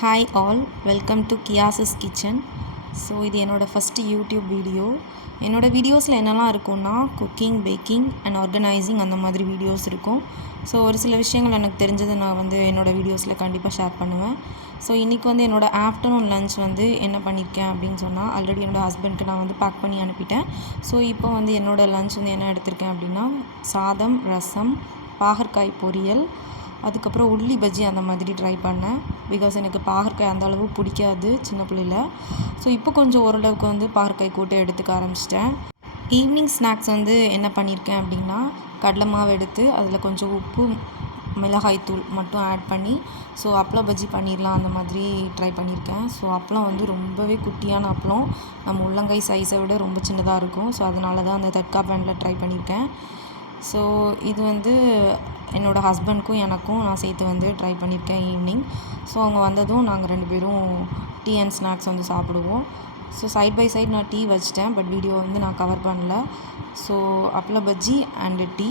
Hi all, welcome to கியாஸஸ் kitchen. So இது என்னோடய ஃபஸ்ட்டு யூடியூப் வீடியோ. என்னோடய வீடியோஸில் என்னெல்லாம் இருக்கும்னா குக்கிங், பேக்கிங் அண்ட் ஆர்கனைசிங் அந்த மாதிரி வீடியோஸ் இருக்கும். ஸோ ஒரு சில விஷயங்கள் எனக்கு தெரிஞ்சதை நான் என்னோடய வீடியோஸில் கண்டிப்பாக ஷேர் பண்ணுவேன். ஸோ இன்றைக்கி என்னோடய ஆஃப்டர்நூன் லன்ச் என்ன பண்ணியிருக்கேன் அப்படின்னு சொன்னால், ஆல்ரெடி என்னோடய ஹஸ்பண்ட்க்கு நான் பேக் பண்ணி அனுப்பிட்டேன். ஸோ இப்போ என்னோடய லன்ச் என்ன எடுத்திருக்கேன் அப்படின்னா, சாதம், ரசம், பாகற்காய் பொரியல், அதுக்கப்புறம் உள்ளி பஜ்ஜி அந்த மாதிரி ட்ரை பண்ணேன். பிகாஸ் எனக்கு பாகற்காய் அந்தளவு பிடிக்காது சின்ன பிள்ளையில். ஸோ இப்போ கொஞ்சம் ஓரளவுக்கு பாகற்காய் கூட்டு எடுத்துக்க ஆரம்பிச்சிட்டேன். ஈவினிங் ஸ்நாக்ஸ் என்ன பண்ணியிருக்கேன் அப்படின்னா, கடலை மாவு எடுத்து அதில் கொஞ்சம் உப்பு, மிளகாய் தூள் மட்டும் ஆட் பண்ணி ஸோ அப்பளம் பஜ்ஜி பண்ணிடலாம் அந்த மாதிரி ட்ரை பண்ணியிருக்கேன். ஸோ அப்பளம் ரொம்பவே குட்டியான அப்பளம், நம்ம உள்ளங்கை சைஸை விட ரொம்ப சின்னதாக இருக்கும். ஸோ அதனால தான் அந்த தட்கா பேனில் ட்ரை பண்ணியிருக்கேன். ஸோ இது என்னோடய ஹஸ்பண்ட்க்கும் எனக்கும் நான் சேர்த்து ட்ரை பண்ணியிருக்கேன் ஈவினிங். ஸோ அவங்க வந்ததும் நாங்கள் 2 பேரும் டீ அண்ட் ஸ்நாக்ஸ் சாப்பிடுவோம். ஸோ சைட் பை சைட் நான் டீ வச்சிட்டேன், பட் வீடியோ நான் கவர் பண்ணல. So Appala bajji and tea.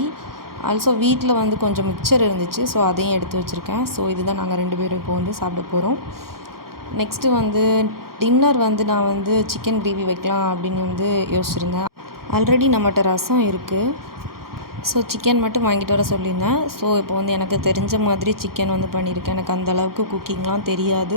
Also வீட்டில் கொஞ்சம் மிக்சர் இருந்துச்சு, ஸோ அதையும் எடுத்து வச்சுருக்கேன். ஸோ இதுதான் நாங்கள் 2 பேரும் இப்போ சாப்பிட போகிறோம். நெக்ஸ்ட்டு டின்னர் நான் சிக்கன் கிரேவி வைக்கலாம் அப்படின்னு யோசிச்சுருந்தேன். ஆல்ரெடி நம்மகிட்ட ரசம் இருக்குது. ஸோ சிக்கன் மட்டும் வாங்கிட்டு வர சொல்லியிருந்தேன். ஸோ இப்போ எனக்கு தெரிஞ்ச மாதிரி சிக்கன் பண்ணியிருக்கேன். எனக்கு அந்தளவுக்கு குக்கிங்லாம் தெரியாது.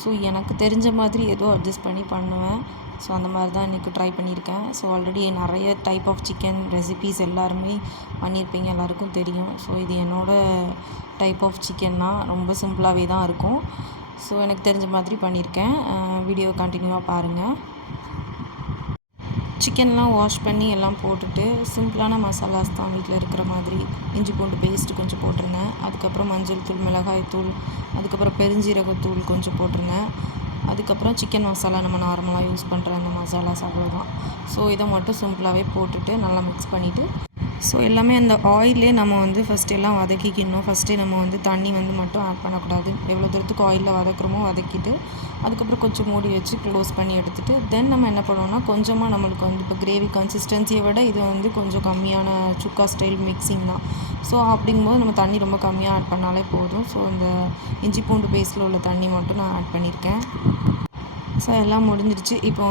ஸோ எனக்கு தெரிஞ்ச மாதிரி ஏதோ அட்ஜஸ்ட் பண்ணி பண்ணுவேன். ஸோ அந்த மாதிரி தான் இன்றைக்கி ட்ரை பண்ணியிருக்கேன். ஸோ ஆல்ரெடி நிறைய டைப் ஆஃப் சிக்கன் ரெசிபீஸ் எல்லாருமே பண்ணியிருப்பீங்க, எல்லாருக்கும் தெரியும். ஸோ இது என்னோடய டைப் ஆஃப் சிக்கன் தான், ரொம்ப சிம்பிளாகவே தான் இருக்கும். ஸோ எனக்கு தெரிஞ்ச மாதிரி பண்ணியிருக்கேன். வீடியோ கண்டினியூவாக பாருங்கள். சிக்கன்லாம் வாஷ் பண்ணி எல்லாம் போட்டுட்டு சிம்பிளான மசாலாஸ் தான் வீட்டில் இருக்கிற மாதிரி இஞ்சி பூண்டு பேஸ்ட்டு கொஞ்சம் போட்டிருந்தேன். அதுக்கப்புறம் மஞ்சள் தூள், மிளகாய் தூள், அதுக்கப்புறம் பெருஞ்சீரகத்தூள் கொஞ்சம் போட்டிருந்தேன். அதுக்கப்புறம் சிக்கன் மசாலா நம்ம நார்மலாக யூஸ் பண்ணுற அந்த மசாலாஸ் அவ்வளோதான். ஸோ இதை மட்டும் சிம்பிளாகவே போட்டுட்டு நல்லா மிக்ஸ் பண்ணிவிட்டு, ஸோ எல்லாமே அந்த ஆயிலே நம்ம ஃபஸ்ட்டு எல்லாம் வதக்கிக்கணும். ஃபஸ்ட்டே நம்ம தண்ணி மட்டும் ஆட் பண்ணக்கூடாது. எவ்வளோ தூரத்துக்கு ஆயிலில் வதக்குறோமோ வதக்கிட்டு, அதுக்கப்புறம் கொஞ்சம் மூடி வச்சு க்ளோஸ் பண்ணி எடுத்துகிட்டு, தென் நம்ம என்ன பண்ணுவோம்னா, கொஞ்சமாக நம்மளுக்கு இப்போ கிரேவி கன்சிஸ்டன்சியை விட இது கொஞ்சம் கம்மியான சுக்கா ஸ்டைல் மிக்சிங் தான். ஸோ அப்படிங்கும்போது நம்ம தண்ணி ரொம்ப கம்மியாக ஆட் பண்ணாலே போதும். ஸோ இந்த இஞ்சி பூண்டு பேஸ்ட்டில் உள்ள தண்ணி மட்டும் நான் ஆட் பண்ணியிருக்கேன். ஸோ எல்லாம் முடிஞ்சிடுச்சு. இப்போ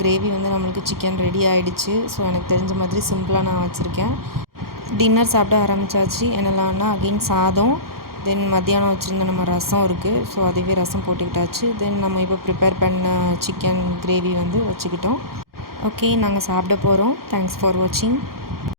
கிரேவி நம்மளுக்கு சிக்கன் ரெடி ஆகிடுச்சு. ஸோ எனக்கு தெரிஞ்ச மாதிரி சிம்பிளாக நான் வச்சுருக்கேன். டின்னர் சாப்பிட ஆரம்பித்தாச்சு. என்னெல்லாம்னா அகெயின் சாதம், தென் மத்தியானம் வச்சுருந்த நம்ம ரசம் இருக்குது. ஸோ அதுவே ரசம் போட்டுக்கிட்டாச்சு. தென் நம்ம இப்போ ப்ரிப்பேர் பண்ண சிக்கன் கிரேவி வச்சுக்கிட்டோம். ஓகே, நாங்கள் சாப்பிட போகிறோம். தேங்க்ஸ் ஃபார் வாட்சிங்.